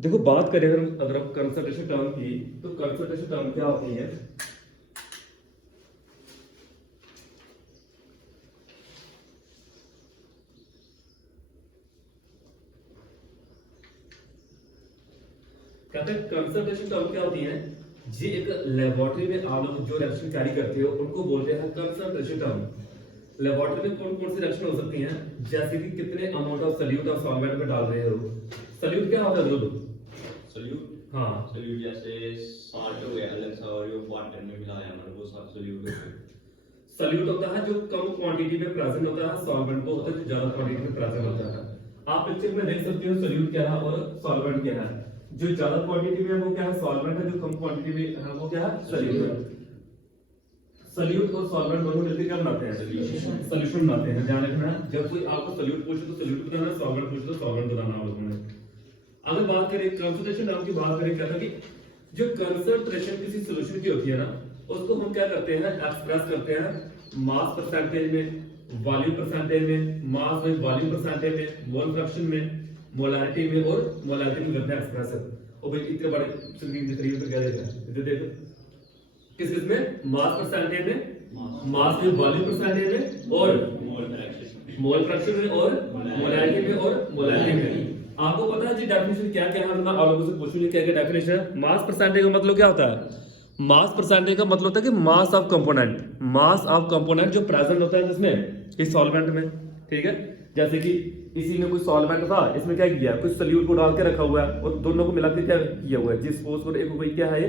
देखो बात करें अगर आप कंसंट्रेशन टर्म की, तो कंसंट्रेशन टर्म क्या होती है? कहते हैं कंसंट्रेशन टर्म क्या होती है? जी एक लेबोरेटरी में आप लोग जो रिएक्शन कैरी करते हो उनको बोलते हैं कंसंट्रेशन टर्म। लेबोरेटरी में कौन कौन सी रिएक्शन हो सकती हैं? जैसे कि कितने अमाउंट ऑफ सॉल्यूट आप सॉल्वेंट में डाल रहे हो। सॉल्यूट क्या होता है दोस्तों? सॉल्यूट हाँ, सॉल्यूट जैसे साल्ट हो गया अलग सा, और जो वाटर में मिलाया हमारे वो सब सॉल्यूट होता है। सॉल्यूट होता है जो कम क्वांटिटी में प्रेजेंट होता है, सॉल्वेंट वो होता है जो ज्यादा क्वांटिटी में प्रेजेंट होता है। आप पिक्चर में देख सकते हो सॉल्यूट क्या है और सॉल्वेंट क्या है। जो ज्यादा क्वांटिटी में है वो क्या है? सॉल्वेंट है। जो कम क्वांटिटी में है वो क्या है? सॉल्यूट है। सॉल्यूट और सॉल्वेंट दोनों मिलकर क्या बनाते हैं? सॉल्यूशन बनाते हैं। ध्यान रखना, जब कोई आपको सॉल्यूट पूछे तो सॉल्यूट बताना, सॉल्वेंट पूछे तो सॉल्वेंट बताना आप लोगों ने। अगर बात करें कंसंट्रेशन टर्म की, बात करें क्या था कि जो कंसंट्रेशन किसी सॉल्यूशन की होती है ना, उसको हम क्या करते हैं? एक्सप्रेस करते हैं मास परसेंटेज में, वॉल्यूम परसेंटेज में, मास में वॉल्यूम परसेंटेज में, मोल फ्रैक्शन में, मोलैरिटी में, और मोलैरिटी में करते हैं एक्सप्रेस। और भाई इतने बड़े स्क्रीन दिख रही है तो क्या देखा है? इधर देखो किस किस में? मास परसेंटेज में, मास में वॉल्यूम परसेंटेज में, और मोल फ्रैक्शन में, और मोलैरिटी में, और मोलैरिटी में। आपको पता है जी डेफिनेशन क्या क्या है? मैं आप लोगों से पूछूंगी क्या क्या डेफिनेशन है। मास परसेंटेज का मतलब क्या होता है? मास परसेंटेज का मतलब होता है कि mass of component, mass of component जो प्रेजेंट होता है जिसमें, इस सॉल्वेंट में, ठीक है। जैसे कि इसी में कोई सॉल्वेंट था, इसमें क्या किया? कुछ सॉल्यूट को डाल के रखा हुआ है और दोनों को मिलाकर क्या किया हुआ है? जिस फोर्स को एक कोई क्या है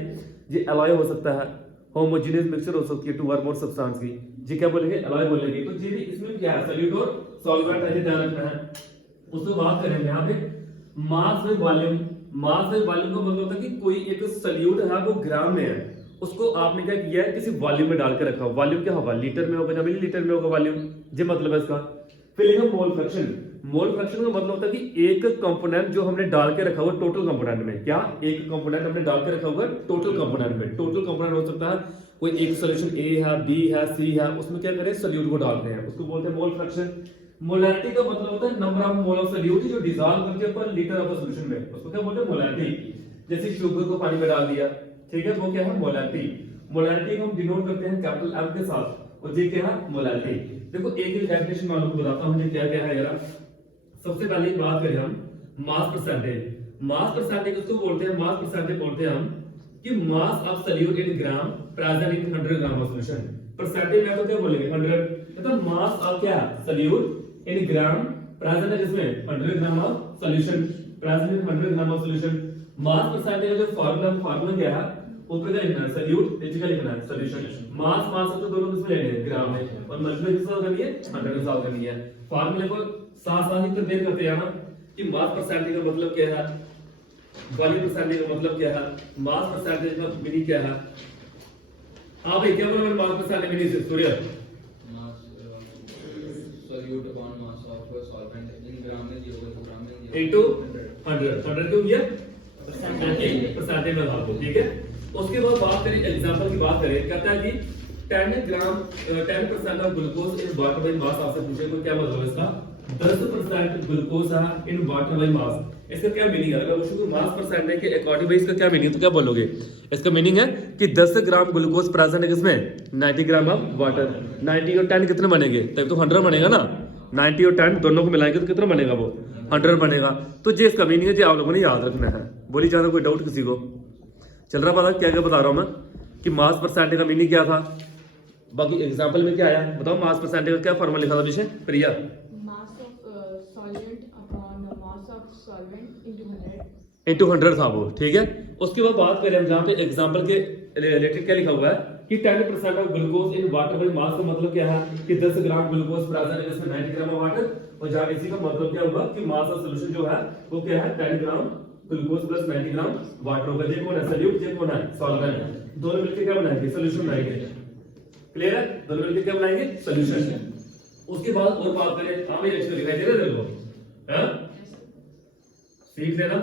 ये एलॉय हो सकता है, होमोजेनियस मिक्सचर हो सकती है टू और मोर सब्सटेंस की, जी क्या बोलेंगे? एलॉय बोलेंगे। तो जी इसमें क्या है? सॉल्यूट और सॉल्वेंट है, ध्यान रखना है। उसको बात करेंगे यहाँ पे मास में वॉल्यूम। मास में वॉल्यूम का मतलब होता है कि कोई एक सॉल्यूट है वो ग्राम में है, उसको आपने क्या किया है? किसी वॉल्यूम में डाल के रखा। वॉल्यूम क्या होगा? लीटर में होगा या मिलीलीटर में होगा वॉल्यूम, ये मतलब है इसका। फिर लिखा मोल फ्रैक्शन। मोल फ्रैक्शन का मतलब होता है कि एक कंपोनेंट जो हमने डाल के रखा हुआ टोटल कंपोनेंट में, क्या एक कंपोनेंट हमने डाल के रखा हुआ टोटल कंपोनेंट में। टोटल कंपोनेंट हो सकता है कोई एक सॉल्यूशन ए है, बी है, सी है, उसमें क्या करें? सॉल्यूट को डालते हैं, उसको बोलते हैं मोल फ्रैक्शन। मोलैरिटी का मतलब होता है number of mole of solute जो डिसॉल्व करके पर लीटर ऑफ सॉल्यूशन में, उसको क्या बोलते हैं? मोलैरिटी। जैसे शुगर को पानी में डाल दिया, ठीक है, वो क्या है? मोलैरिटी। मोलैरिटी को हम डिनोट करते हैं कैपिटल एम के साथ, और ये क्या है? मोलैरिटी। देखो एक एक डेफिनेशन मैं आपको बताता हूं ये क्या क्या है जरा। सबसे पहले बात करें हम मास परसेंटेज। मास परसेंटेज किसको बोलते हैं? मास परसेंटेज बोलते हैं हम कि mass of solute in gram present in 100 gram of solution. Percentage में तो क्या बोलेंगे? 100। मतलब मास ऑफ क्या? सॉल्यूट इन ग्राम प्रेजेंट है जिसमें 100 gram of solution, present in 100 gram of solution. Mass percentage का जो फार्मूला क्या है? ऊपर क्या लिखना है? सॉल्यूट, नीचे क्या लिखना है? सॉल्यूशन। मास मास तो दोनों किसमें लेने हैं? ग्राम में, और मल्टीप्लाई किससे करनी है? 100 के साथ करनी है। फार्मूले को साथ साथ ही कंपेयर करते हैं ना कि मास परसेंटेज का मतलब क्या है, वॉल्यूम परसेंटेज का मतलब क्या है, मास परसेंटेज का मीनिंग क्या है। आप क्या बोलोगे मास परसेंटेज मीनिंग से? सूर्य solute upon mass of solvent in gram में 0 ग्राम में इनटू 100। 100 क्यों किया? परसेंटेज में डाल दो, ठीक है। उसके बाद बात करें एग्जांपल की, बात करें कहता है कि 10% of glucose in water by mass. आपसे पूछे तो क्या मतलब है इसका? 10% ग्लूकोज है इन वाटर बाय मास। इसका क्या मीनिंग है? अगर पूछूं तो मास परसेंटेज के अकॉर्डिंग बाय इसका क्या मीनिंग, तो क्या बोलोगे? इसका मीनिंग है कि 10 ग्राम ग्लूकोज प्रेजेंट है किसमें? 90 ग्राम ऑफ वाटर। 90 और 10 कितने बनेंगे? तब तो 100 बनेगा ना। 90 और 10 दोनों को मिलाएंगे तो कितना बनेगा? वो 100 बनेगा। तो ये इसका मीनिंग है, जो आप लोगों ने याद रखना है। बोली ज्यादा कोई डाउट किसी को चल रहा? पता क्या क्या बता रहा हूं मैं कि मास परसेंटेज का मीनिंग क्या था। बाकी एग्जांपल में क्या आया बताओ? मास परसेंटेज का क्या फॉर्मूला लिखा था पीछे प्रिया? mass of solvent upon the mass of solvent into 100 into 100 था वो, ठीक है। उसके बाद बात करें हम जहाँ पे एग्जांपल के रिलेटेड क्या लिखा हुआ है कि 10% of glucose in water by mass का मतलब क्या है कि 10 ग्राम ग्लूकोज प्रेजेंट है जिसमें 90 ग्राम ऑफ वाटर। और जहाँ इसी का मतलब क्या होगा कि मास ऑफ सॉल्यूशन जो है वो क्या है? 10 gram glucose plus 90 gram water होगा। ये कौन है? सॉल्यूट। ये कौन है? सॉल्वेंट। दोनों मिलकर क्या बनाएंगे? सॉल्यूशन बनाएंगे। क्लियर है? दोनों मिलकर क्या बनाएंगे? सॉल्यूशन। उसके बाद और बात करें, हाँ भाई एक्चुअली दिखाई दे रहा है तेरे को? हाँ सीख लेना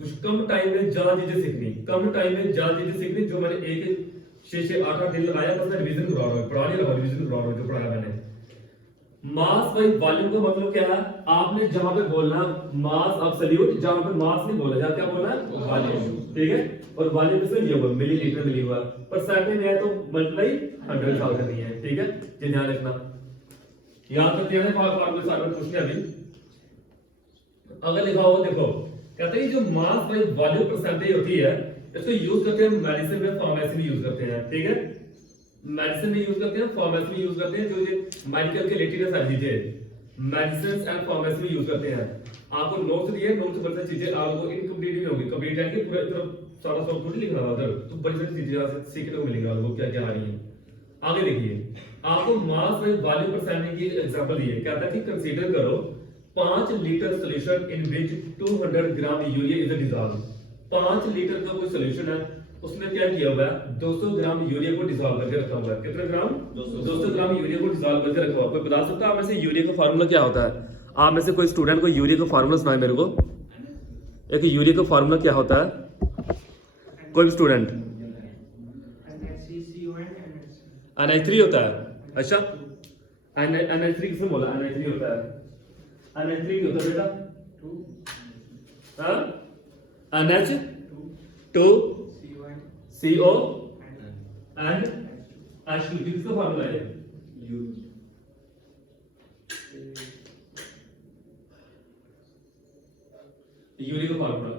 कुछ कम टाइम में ज्यादा चीजें सीखनी, कम टाइम में ज्यादा चीजें सीखनी। जो मैंने एक 6-8 दिन लगाया बस मैं रिवीजन करवा रहा हूँ, पढ़ा नहीं रहा हूँ, रिवीजन करवा रहा हूँ जो पढ़ाया मैंने। मास बाई वॉल्यूम का मतलब क्या है? आपने जहां पे बोलना मास एब्सोल्यूट, जहां पे मास नहीं बोला जहां क्या बोलना है वॉल्यूम, ठीक है। और वॉल्यूम किसमें दिया हुआ मिलीलीटर में लिया हुआ, परसेंटेज में है तो मल्टीप्लाई 100 साल करनी है, ठीक है। ये ध्यान रखना, याद करते हैं फॉर्मूले सारे पूछने अभी। अगर लिखा हो देखो, कहते हैं जो मास बाई वॉल्यूम परसेंटेज होती है इसको यूज करते हैं मेडिसिन में, फार्मेसी में यूज करते हैं, ठीक है। मेडिसिन में यूज करते हैं, फार्मेसी में यूज करते हैं, जो ये मेडिकल के रिलेटेड है सारी चीजें मेडिसिन एंड फार्मेसी में यूज करते हैं। आपको नोट्स दिए, नोट्स से बड़ी चीजें आपको इनकम्प्लीट भी होंगी, कंप्लीट है कि पूरा इतना सारा सब कुछ लिखना होगा उधर, तो बड़ी सारी चीजें सीखने को मिलेगा आपको क्या क्या आ रही है। आगे देखिए, आपको मास बाई वॉल्यूम परसेंटेज की एग्जांपल दी है, कहता है कि कंसीडर करो 5 litre solution in which 200 gram urea is dissolve. 5 litre का कोई सॉल्यूशन है, उसमें क्या किया हुआ है 200 ग्राम यूरिया को डिसॉल्व करके रखा हुआ है। कितने ग्राम? 200 ग्राम यूरिया को डिसॉल्व करके रखा हुआ है। कोई बता सकता है आप में से यूरिया का फार्मूला क्या होता है? आप में से कोई स्टूडेंट को यूरिया का फार्मूला सुनाए मेरे को, एक यूरिया का फार्मूला क्या होता है? कोई भी स्टूडेंट? NH3 होता है। अच्छा, NH3 किसने बोला? NH3 होता है। NH3 क्या होता है बेटा? हाँ, NH2 CO and H2, किसका फार्मूला है? यूरिया का फार्मूला।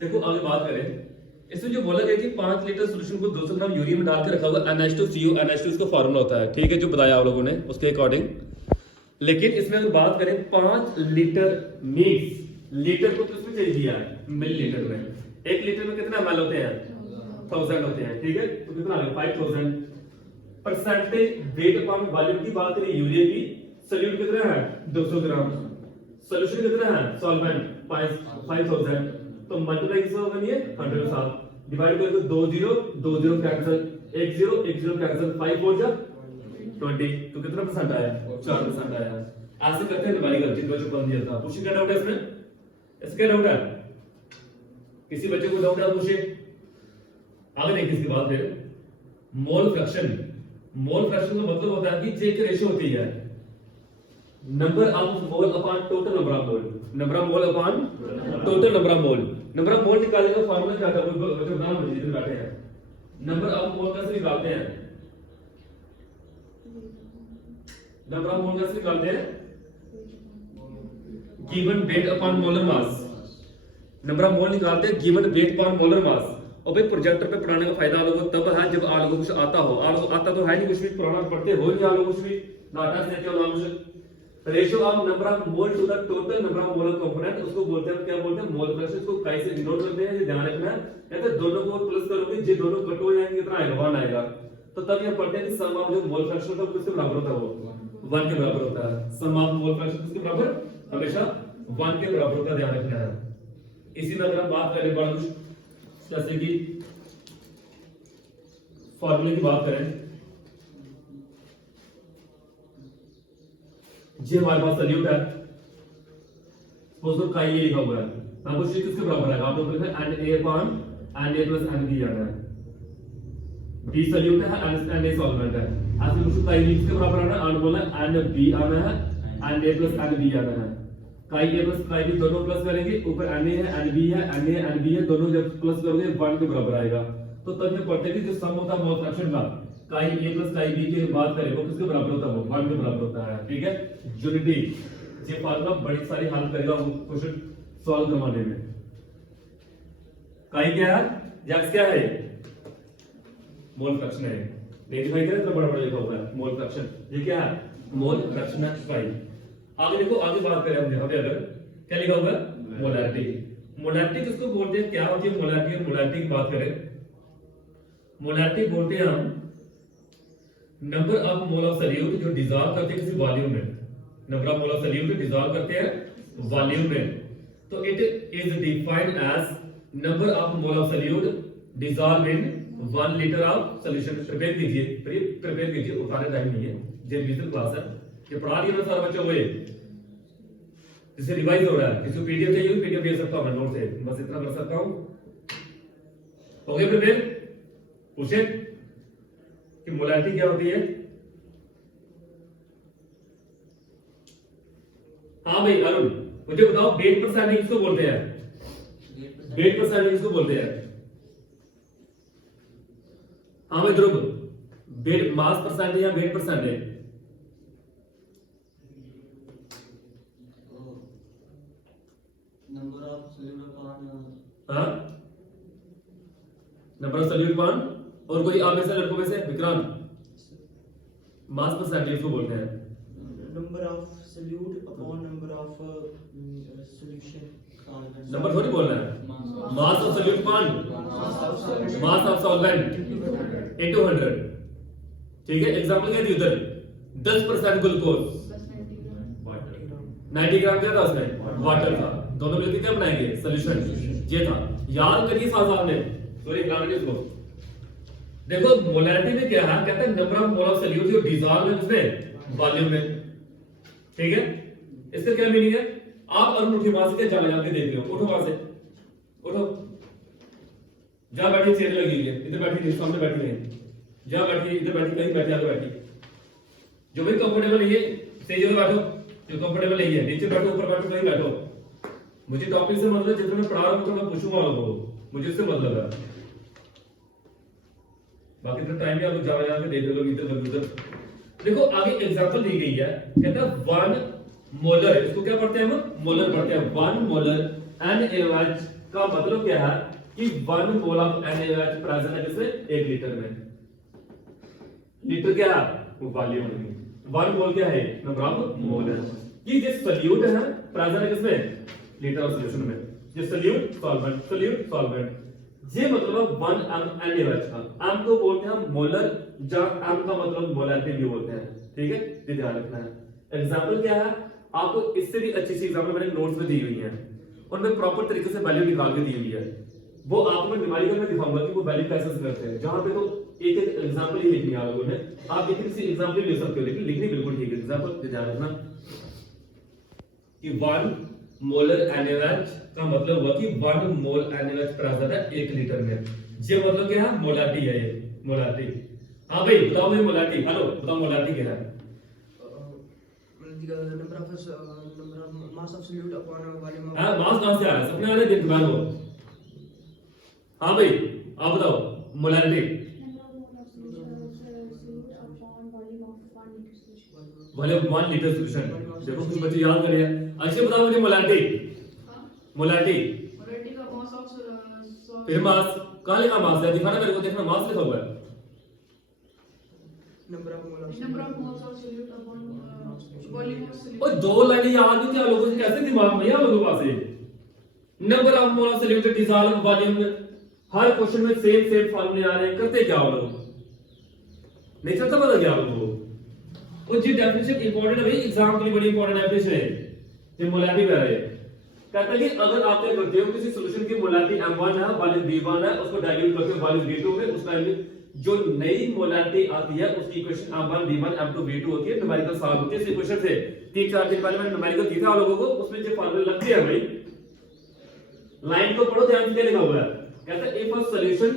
देखो आगे बात करें, इसमें जो बोला गया कि 5 लीटर सॉल्यूशन को 200 ग्राम यूरिया में डाल के रखा हुआ NH2CO, NH2 इसका फार्मूला होता है, ठीक है, जो बताया आप लोगों ने उसके अकॉर्डिंग। लेकिन इसमें अगर बात करें 5 लीटर मिक्स, लीटर को किसमें चेंज किया है? मिलीलीटर में। 1 लीटर में कितना ml होते हैं? 1000 होते हैं, ठीक है। तो कितना आ गया? 5000। परसेंटेज वेट अपॉन वॉल्यूम की बात करें यूरिया की, सॉल्यूट कितना है? 200 ग्राम। सॉल्यूशन कितना है? सॉल्वेंट 5000। तो मल्टीप्लाई किससे होगा? ये 100 के साथ डिवाइड करके 2 0 कैंसिल, 1 0 कैंसिल, 5 4 जा 20, तो कितना परसेंट आया? 4% आया। ऐसे करते हैं न्यूमेरिकल, जितना जो बन दिया था। पूछिए क्या डाउट है इसमें? इसका क्या डाउट है? किसी बच्चे को डाउट है पूछिए। आगे देखिए इसके बाद फिर मोल फ्रैक्शन। मोल फ्रैक्शन का मतलब होता है कि जे की रेशियो होती है number of mole upon total number of mole, number of mole upon total number of mole. Number of मोल निकालने का फार्मूला क्या था? कोई बच्चे नाम मुझे जितने बैठे हैं, नंबर ऑफ मोल कैसे निकालते हैं? नंबर ऑफ मोल कैसे निकालते हैं? Given weight upon molar mass. Number of मोल निकालते हैं गिवन वेट अपॉन मोलर मास। और भाई प्रोजेक्टर पे पढ़ाने का फायदा आप लोगों को तब है जब आप लोगों को कुछ आता हो। आप लोग आता तो है नहीं, कुछ भी पुराना पढ़ते हो नहीं आप लोग, कुछ भी डाटा से क्या नाम से ratio of number of mole to the total number of molar component, उसको बोलते हैं, क्या बोलते हैं? Mole fraction. इसको कई से डिनोट करते हैं, ये ध्यान रखना है। कहते हैं दोनों को प्लस करोगे, जे दोनों कट हो जाएंगे कितना आएगा? 1 आएगा। तो तब ये पढ़ते हैं कि सम ऑफ जो मोल फ्रैक्शन होता है किसके बराबर होता है? वो 1 के बराबर होता है। सम ऑफ मोल फ्रैक्शन किसके बराबर? हमेशा 1 के बराबर होता है, ध्यान रखना है। इसी में अगर हम बात करें बड़ा कुछ जैसे कि फॉर्मूले की बात करें, जी हमारे पास सॉल्यूट है, उसको काई लिखा हुआ है, मैं पूछ रही किसके बराबर है? आप लोग लिखा है Na upon Na plus Nb आना है। B सॉल्यूट है, Na सॉल्वेंट है। ऐसे मुझे काई किसके बराबर आना है? बोला Nb आना है, Na प्लस Nb आना है। काई A प्लस काई B दोनों प्लस करेंगे, ऊपर Na है, Nb है, Na Nb है, दोनों जब प्लस करोगे 1 के बराबर आएगा। तो तब ये पढ़ते हैं कि जो सम होता है मोल फ्रैक्शन का, काई A प्लस काई B की बात करें वो किसके बराबर होता है? वो 1 के बराबर होता है, ठीक है। यूनिटी ये फार्मूला बड़ी सारी हेल्प करेगा वो क्वेश्चन सॉल्व करवाने में। काई क्या है? जैक्स क्या है? मोल फ्रैक्शन है। ये दिखाई दे रहा है, तो बड़ा बड़ा लिखा हुआ है मोल फ्रैक्शन। ये क्या है? मोल फ्रैक्शन है काई। आगे देखो, आगे बात करें हम यहाँ पे, अगर क्या लिखा हुआ है? मोलैरिटी। मोलैरिटी किसको बोलते हैं? क्या होती है मोलैरिटी? मोलैरिटी की बात करें, मोलैरिटी बोलते हैं हम number of mole of solute जो डिसॉल्व करते हैं किसी वॉल्यूम में। Number of mole of solute dissolve करते हैं वॉल्यूम में, तो it is defined as number of mole of solute dissolve in 1 litre of solution. Prepare कीजिए, उठाने टाइम नहीं है, जे बिजनेस क्लास है, ये पढ़ा दिया ना सारा बच्चों को। ये जिसे रिवाइज हो रहा है, किसी को पीडीएफ चाहिए पीडीएफ दे सकता हूं मैं नोट से, बस इतना कर सकता हूं। हो गया प्रिपेयर? पूछे कि मोलैरिटी क्या होती है? हाँ भाई अरुण, मुझे बताओ वेट परसेंटेज किसको बोलते हैं? वेट परसेंटेज किसको बोलते हैं? हाँ भाई ध्रुव, वेट मास परसेंटेज या wait percentage? Number of solute upon हाँ, नंबर ऑफ सॉल्यूट अपॉन, और कोई आप में से लड़कों में से विक्रांत, मास परसेंटेज को बोलते हैं। number of solute upon number of solution solvent. Number थोड़ी बोलना है, mass of solute upon mass of solvent into 100। ठीक है, एग्जांपल क्या दी उधर? 10% ग्लूकोज, 90 ग्राम क्या था उसमें? वाटर था। दोनों मिलकर क्या बनाएंगे? सॉल्यूशन। ये था, याद करिए साथ में। सॉरी ग्रामर इसको देखो, मोलैरिटी में क्या है? कहता है number of mole of solute जो डिसॉल्व है उसमें वॉल्यूम में। ठीक है, इसका क्या मीनिंग है? आप अरुण उठिए वहां से, क्या जाने जाके देख रहे हो? उठो वहां से, उठो, जा बैठी, चेयर लगी हुई है, इधर बैठी नहीं, सामने बैठी है, जा बैठी, इधर बैठी, कहीं बैठी, आगे बैठी। जो भी कंफर्टेबल है स्टेज पे बैठो, जो कंफर्टेबल नहीं है नीचे बैठो, ऊपर बैठो, कहीं बैठो। मुझे टॉपिक से मतलब जितना मैं पढ़ा रहा हूं तो मैं पूछूंगा लोगों को, मुझे इससे मतलब है। बाकी तो टाइम ही आप जाओ जाके देख लो इधर उधर। देखो आगे एग्जांपल दी गई है, कहता है 1 मोलर, इसको क्या पढ़ते हैं हम? मोलर पढ़ते हैं। 1 मोलर NaOH का मतलब क्या है कि 1 मोल ऑफ NaOH प्रेजेंट है किसमें? 1 लीटर में। लीटर क्या है? वो वॉल्यूम है। 1 मोल क्या है? नंबर ऑफ मोल है। ये जो सॉल्यूट है ना प्रेजेंट है किसमें? लीटर ऑफ सॉल्यूशन में। ये सॉल्यूट सॉल्वेंट, सॉल्यूट सॉल्वेंट, ये मतलब 1 m NaOH का। m को बोलते हैं मोलर, जहां m का मतलब मोलैरिटी भी बोलते हैं। ठीक है, ये ध्यान रखना है। एग्जांपल क्या है? आपको इससे भी अच्छी सी एग्जांपल मैंने नोट्स में दी हुई है, उनमें प्रॉपर तरीके से वैल्यू निकाल के दी हुई है। वो आपको मैं न्यूमेरिकल में दिखाऊंगा कि वो वैल्यू कैसे करते हैं। जहां पे तो एक एक एग्जांपल ही लिखनी है आप लोगों ने, आप एक किसी एग्जांपल ले सकते हो, लेकिन लिखनी बिल्कुल ठीक है। एग्जांपल ध्यान रखना कि 1 मोलर NaOH का मतलब हुआ कि 1 मोल NaOH प्रेजेंट है 1 लीटर में। ये मतलब क्या है? मोलैरिटी है ये, मोलैरिटी। हाँ भाई बताओ मुझे मोलैरिटी, हेलो बताओ मोलैरिटी क्या है? number of mass of solute upon volume of हाँ, मास कहां से आ रहा है? सपने वाले दिन दिमाग हो। हाँ भाई आप बताओ मोलैरिटी। Volume 1 litre solution. देखो कुछ बच्चे याद कर लिया। अच्छा बताओ मुझे मोलैरिटी, मोलैरिटी मोलैरिटी का मास ऑफ फिर मास कहां लिखा? मास है, दिखाना मेरे को, देखना मास लिखा हुआ है। number of mole of number of moles of solute upon volume of solute। और 2 लाइनें याद नहीं क्या लोगों के? कैसे दिमाग में यार लोगों पास है? Number of mole of solute dissolve volume में, हर क्वेश्चन में सेम फॉर्मूले आ रहे हैं, करते क्या हो लोग? नहीं चलता पता क्या लोगों को? वो जी डेफिनेशन इंपॉर्टेंट है भाई, एग्जाम के लिए बड़ी इंपॉर्टेंट डेफिनेशन है ये मोलैरिटी कर रहे हैं। कहता है कि अगर आप क्या करते हो, किसी सॉल्यूशन की मोलैरिटी m1 है, वॉल्यूम v1 है, उसको डाइल्यूट करके वॉल्यूम v2 में, उस टाइम में जो नई मोलैरिटी आती है उसकी equation m1 v1 m2 v2 होती है, न्यूमेरिकल सॉल्व होती है। इस इक्वेशन से 3-4 दिन पहले मैंने न्यूमेरिकल दिया था लोगों को, उसमें जो फार्मूले लगते हैं भाई, लाइन को पढ़ो ध्यान से, क्या लिखा हुआ है? कहता है इफ अ सॉल्यूशन,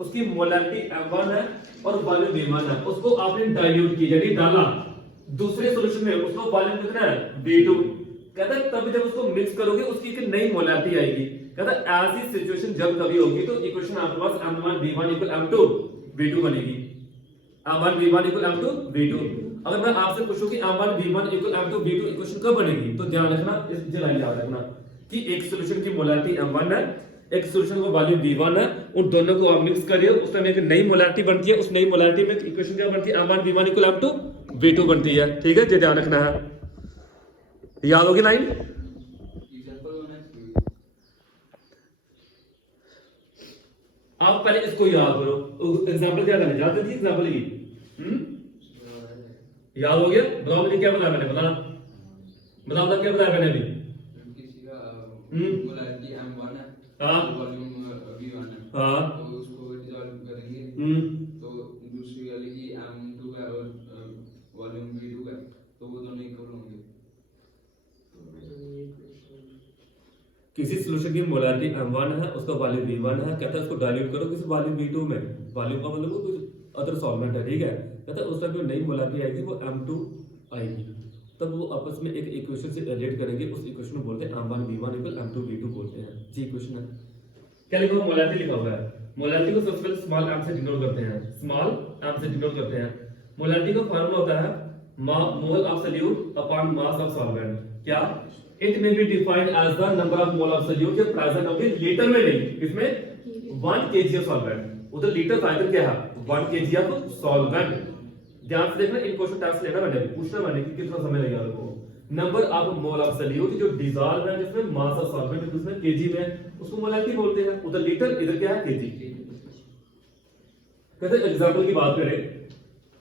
उसकी मोलैरिटी m1 है और वॉल्यूम v1 है, उसको आपने डाइल्यूट किया यानी डाला दूसरे सॉल्यूशन में, उसको वॉल्यूम कितना है? v2। कहता है तब जब उसको मिक्स करोगे उसकी एक नई मोलैरिटी आएगी। कहता है ऐसी सिचुएशन जब कभी होगी तो इक्वेशन आपके पास m1 v1 m2 v2 बनेगी। m1 v1 m2 v2। अगर मैं आपसे पूछूं कि m1 v1 m2 v2 equation कब बनेगी, तो ध्यान रखना, इस लाइन याद रखना कि एक सॉल्यूशन की मोलैरिटी m1 है, एक सॉल्यूशन का वॉल्यूम v1 है, उन दोनों को आप मिक्स करिए, उस टाइम एक नई मोलैरिटी बनती है, उस नई मोलैरिटी में इक्वेशन क्या बनती है? m1 v1 m2 v2 बनती है। ठीक है, ये ध्यान रखना है। याद होगी लाइन? एग्जांपल होना चाहिए। आप पहले इसको याद करो, एग्जांपल क्या करना चाहते थे? एग्जांपल की याद हो गया? बताओ मुझे क्या बताया मैंने, बताना बताओ क्या बताया मैंने अभी? किसी का मोलैरिटी m1 है, हाँ। वॉल्यूम v1 है, हाँ। तो उसको डिसॉल्व करेंगे तो दूसरी वाली की m2 है और वॉल्यूम v2 है, तो वो दोनों इक्वल होंगे। किसी सॉल्यूशन की मोलारिटी m1 है, उसका वॉल्यूम v1 है, कहता है उसको डाइल्यूट करो किसी वॉल्यूम v2 में, वॉल्यूम का मतलब वो कुछ अदर सॉल्वेंट है, ठीक है, कहता है उस टाइम जो नई मोलारिटी आएगी वो m2 आएगी, तब वो आपस में एक इक्वेशन से रिलेट करेंगे, उस इक्वेशन को बोलते हैं m1 v1 equal m2 v2 बोलते हैं जी। इक्वेशन है क्या लिखा हुआ, मोलारिटी लिखा हुआ है। मोलारिटी को सबसे पहले स्मॉल m से डिनोट करते हैं, स्मॉल m से डिनोट करते हैं। मोलारिटी का फार्मूला होता है mole of solute upon mass of solvent. क्या it may be defined as the number of mole of solute जो प्रेजेंट होगी लीटर में नहीं, इसमें 1 kg ऑफ सॉल्वेंट, उधर लीटर का आयतन क्या है 1 kg ऑफ सॉल्वेंट। ध्यान से देखना, इन क्वेश्चन टास्क लेना मैंने पूछना मैंने कि कितना समय लगेगा आपको। Number of mole of solute जो डिसॉल्व है जिसमें मास ऑफ सॉल्वेंट जिसमें kg में, उसको मोलारिटी बोलते हैं, उधर लीटर इधर क्या है kg। कहते हैं एग्जांपल की बात करें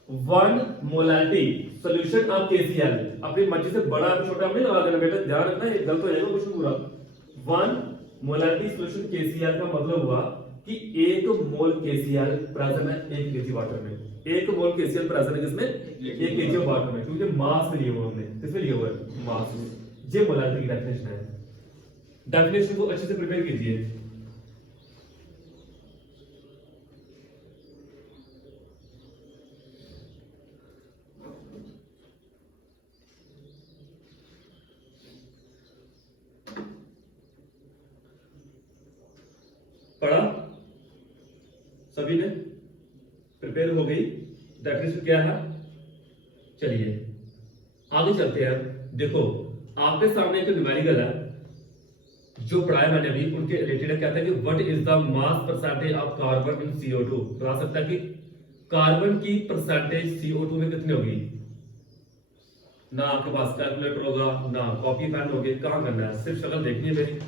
1 मोलारिटी सॉल्यूशन ऑफ KCl, अपनी मर्जी से बड़ा छोटा नहीं लगा देना बेटा, ध्यान रखना ये गलत हो जाएगा क्वेश्चन पूरा। 1 मोलारिटी सॉल्यूशन KCl का मतलब हुआ कि 1 मोल KCl प्रेजेंट है 1 kg वाटर में, 1 मोल KCl प्रेजेंट है जिसमें 1 kg ऑफ वाटर में, क्योंकि मास में लिया हुआ हमने, किसमें लिया हुआ है मास में। ये मोलारिटी की डेफिनेशन है, डेफिनेशन को अच्छे से प्रिपेयर कीजिए। पढ़ा सभी ने, प्रिपेयर हो गई, डेफिनेशन क्या है। चलिए आगे चलते हैं। देखो आपके सामने एक न्यूमेरिकल है जो पढ़ाया मैंने अभी, उनके रिलेटेड कहता है कि what is the mass percentage of carbon in CO2। बता सकता है कि कार्बन की परसेंटेज CO2 में कितनी होगी। ना आपके पास कैलकुलेटर होगा ना कॉपी पेन होगी, कहां करना है, सिर्फ शक्ल देखनी है मेरी,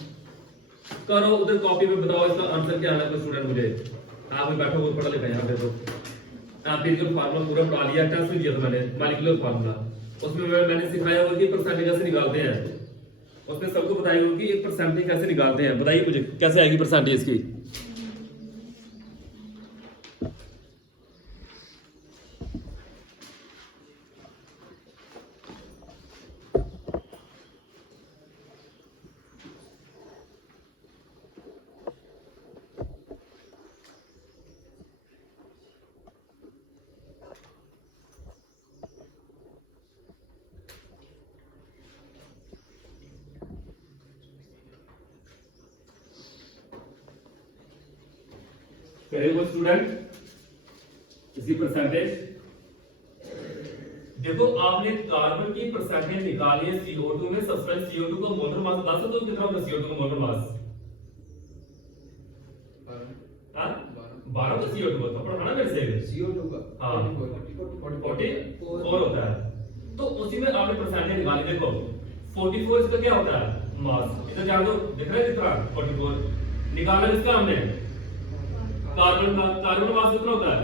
करो उधर कॉपी में बताओ इसका आंसर क्या आना है। कोई स्टूडेंट मुझे आप भी बैठो, बहुत पढ़ा लिखा यहाँ पे, तो आपने जो फार्मूला पूरा पढ़ा लिया, टेस्ट भी दिया था मैंने मॉलिक्यूलर फार्मूला, उसमें मैंने सिखाया हुआ कि परसेंटेज कैसे निकालते हैं, उसमें सबको बताया हुआ कि एक परसेंटेज कैसे निकालते हैं। बताइए मुझे कैसे आएगी परसेंटेज की। करे वो स्टूडेंट इसकी परसेंटेज। देखो आपने कार्बन की परसेंटेज निकाली है CO2 में, सबसे CO2 का मोलर मास बता सकते हो कितना होगा CO2 का मोलर मास? 12 तो CO2 होता है, पढ़ाना मेरे से CO2 का हाँ 44 होता है, तो उसी में आपने परसेंटेज निकाली। देखो 44 इसका क्या होता है मास, इधर जान दो, दिख रहा है कितना 44 निकाला इसका हमने। कार्बन का मास कितना होता है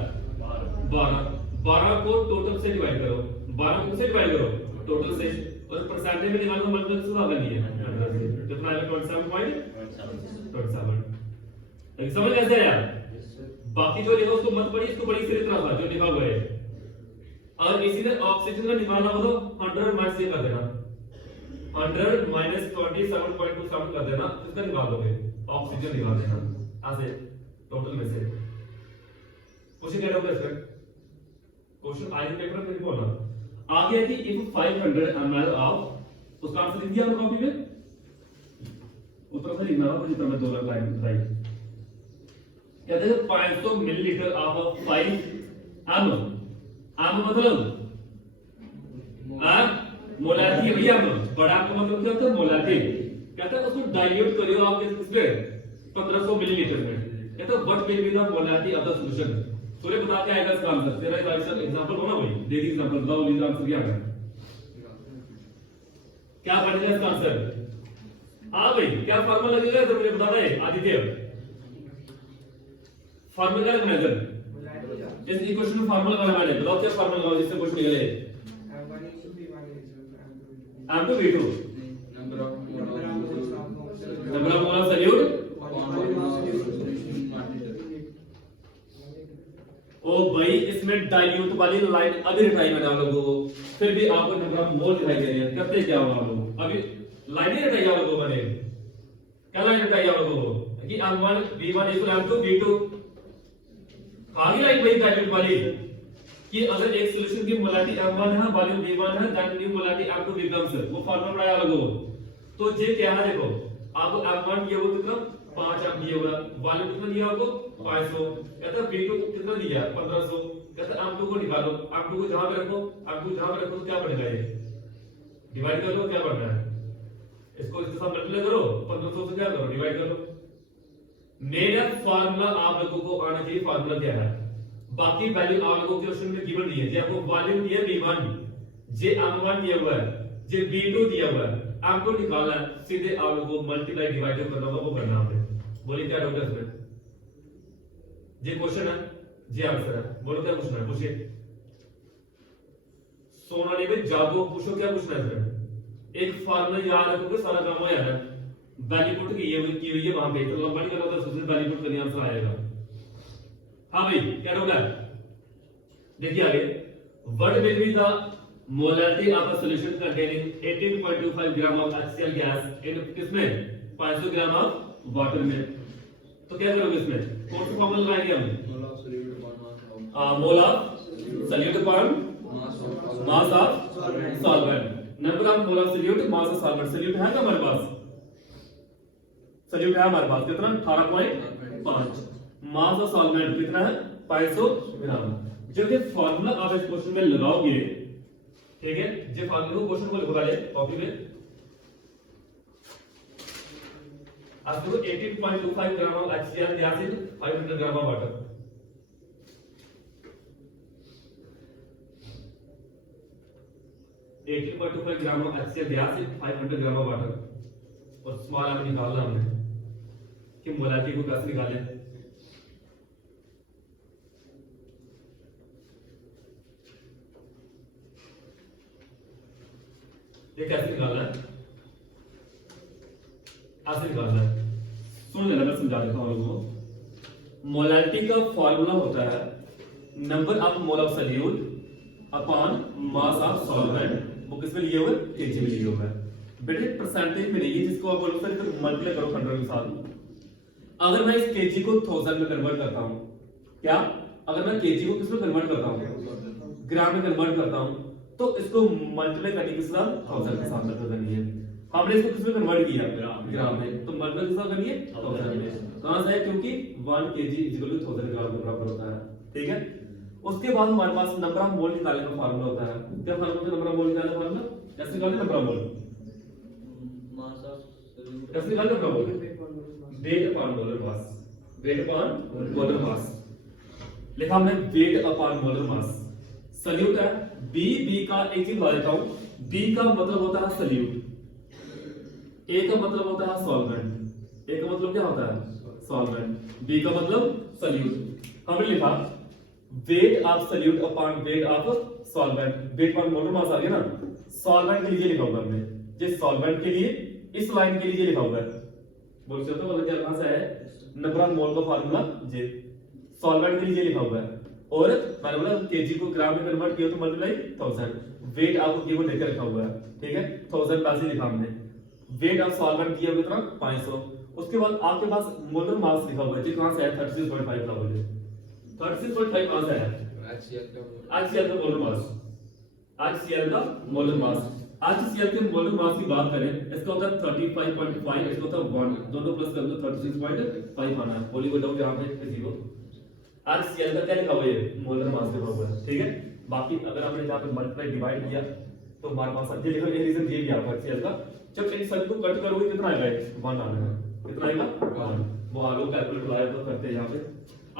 12 को टोटल से डिवाइड करो, 12 को से डिवाइड करो टोटल से, और परसेंटेज में निकालना मतलब से भाग नहीं है, कितना आएगा 27.27। समझ कैसे आया? बाकी जो लिखा उसको मत पढ़िए, इसको बड़ी सीधी तरह था जो लिखा हुआ है। और इसी तरह ऑक्सीजन का निकालना हो तो 100 माइनस ये कर देना, 100 माइनस 27.27 कर देना, इसका निकाल दोगे ऑक्सीजन निकाल देना ऐसे टोटल में से। क्वेश्चन क्या होगा इसका, क्वेश्चन आएगा पेपर में बोलना आगे है कि इफ 500 ml ऑफ, उसका आंसर लिख दिया आपने कॉपी में, ऊपर से लिखना होगा जितना मैं 2 लाइन बताई। कहते हैं 500 मिलीलीटर ऑफ 5 m, m मतलब मोलारिटी भैया, बड़ा का मतलब क्या होता है मोलारिटी। कहता है उसको डाइल्यूट करियो आप किसमें 1500 मिलीलीटर में। कहता है what will be the molarity of the solution. सूर्य बता के आएगा इसका आंसर, तेरा एग्जांपल हो ना भाई, दे दी एग्जांपल, बताओ इसका आंसर क्या है, क्या बनेगा इसका आंसर। हां भाई क्या फार्मूला लगेगा तो मुझे बता दे आदित्य, फार्मूला क्या लगना है इस इक्वेशन में, फार्मूला लगाना है, बताओ क्या फार्मूला लगाओ जिससे कुछ निकले। m2 v2 number of mole of solute. ओ भाई इसमें डाइल्यूट वाली लाइन अभी हटाई मैंने आप लोगों को, फिर भी आपको नंबर ऑफ मोल दिखाई दे रही है, करते क्या होगा आप लोग, अभी लाइन ही हटाई आप लोगों ने, क्या लाइन बताइए आप लोगों को कि m1 v1 equal m2 v2 आगे लाइन वही वैल्यू वाली कि अगर एक सॉल्यूशन की मोलारिटी m1 है वॉल्यूम v1 है then new molarity m2 becomes वो फार्मूला पढ़ाया आप लोगों को। तो ये क्या है देखो आपको m1 दिया हुआ कितना 5 आप दिया हुआ वॉल्यूम कितना दिया आपको 500 कहता v2 कितना दिया 1500 कहता m2 को निकालो m2 को जहां पे रखो m2 जहां पे रखो तो क्या बनेगा ये डिवाइड कर लो क्या बनना है इसको इसके साथ मल्टीप्लाई करो 1500 से क्या करो डिवाइड कर लो। मेरा फार्मूला आप लोगों को आना चाहिए फार्मूला क्या है बाकी वैल्यू आप लोगों के क्वेश्चन में गिवन नहीं है जे आपको वॉल्यूम दिया v1 जे m1 दिया हुआ है जे v2 दिया हुआ है आपको निकालना है सीधे आप लोगों को मल्टीप्लाई डिवाइड करना होगा वो करना आपने। बोलिए क्या डाउट है इसमें जे क्वेश्चन है जे आंसर है बोलो क्या पूछना है पूछिए सोनाली में जागो पूछो क्या पूछना है इसमें एक फार्मूला याद रखोगे सारा काम हो जाता है वैल्यू पुट की हुई है वहां पे तो लंबा नहीं करना तो सबसे वैल्यू पुट करने आंसर आएगा। हां भाई क्या डाउट है देखिए आगे what will be the molarity of a solution containing 18.25 gram of HCl gas in किसमें 500 ग्राम ऑफ वाटर में। तो क्या करोगे इसमें कौन सा फार्मूला लगाएंगे हम मोल of solute upon mass of solvent number of mole of solute mass of solvent solute है ना हमारे पास सॉल्यूट है हमारे पास कितना 18.5 मास ऑफ सॉल्वेंट कितना है 500 ग्राम। जब ये फार्मूला आप इस क्वेश्चन में लगाओगे ठीक है जो फार्मूला क्वेश्चन को लिखवा ले कॉपी में आपको 18.25 gram of HCl gas in 500 gram of water 18.25 gram of HCl gas in 500 gram of water और स्मॉल आर निकालना हमने कि मोलारिटी को कैसे निकालें। ये कैसे निकालना है ऐसे निकालना है सुन लेना मैं समझा देता हूं लोगों को। मोलारिटी का फॉर्मूला होता है number of mole of solute upon mass of solvent वो किसमें लिए हुए केजी में लिए हुए है बेटे परसेंटेज में नहीं है जिसको आप बोलो सर इधर मल्टीप्लाई करो 100 के साथ। अगर मैं इस केजी को 1000 में कन्वर्ट करता हूं क्या अगर मैं केजी को किस में कन्वर्ट करता हूं ग्राम में कन्वर्ट करता हूं तो इसको मल्टीप्लाई करने के साथ 1000 के साथ मल्टीप्लाई करनी है। हमने इसको किस में कन्वर्ट किया ग्राम में तो मल्टीप्लाई के साथ करिए 1000 में कहां से है क्योंकि 1 केजी इक्वल टू 1000 ग्राम के बराबर होता है ठीक है। उसके बाद हमारे पास नंबर ऑफ मोल निकालने का फार्मूला होता है क्या फार्मूला है नंबर ऑफ मोल निकालने का फार्मूला कैसे निकालते हैं number of mole mass of solute कैसे निकालते हैं number of mole wait upon molar mass weight upon molar मास लिखा हमने वेट अपॉन मोलर मास सॉल्यूट है बी का एक चीज बता देता हूं बी का मतलब होता है सॉल्यूट ए का मतलब होता है सॉल्वेंट ए का मतलब क्या होता है सॉल्वेंट बी का मतलब सॉल्यूट हमने लिखा weight of solute upon weight of solvent weight upon molar mass आ गया ना सॉल्वेंट के लिए लिखा हुआ हमने ये सॉल्वेंट के लिए इस लाइन के लिए लिखा हुआ है बोल सकते हो मतलब क्या कहां से है नंबर ऑफ मोल का फार्मूला जे सॉल्वेंट के लिए लिखा हुआ है और मैंने बोला केजी को ग्राम में कन्वर्ट किया तो मल्टीप्लाई 1000 वेट आपको केवल लेकर रखा हुआ है ठीक है 1000 पैसे लिखा हमने वेट ऑफ सॉल्वेंट किया कितना 500 उसके बाद आपके पास मोलर मास लिखा हुआ है जी कहां से है 36.5 का बोलिए 36.5 कहां से है HCl का मोलर मास HCl का मोलर मास HCl के मोलर मास की बात करें इसका होता है 35.5 इसका होता है 1 दोनों प्लस कर दो 36.5 आना है बोलिए कोई डाउट यहां पे किसी को HCl का क्या लिखा हुआ है मोलर मास लिखा हुआ है ठीक है। बाकी अगर आपने यहां पे मल्टीप्लाई डिवाइड किया तो हमारे पास ये लिखा ये रीजन ये भी आपका HCl का जब इन सब को कट करोगे कितना आएगा 1 आना है कितना आएगा 1 वो आगे कैलकुलेट लाया तो करते हैं यहां पे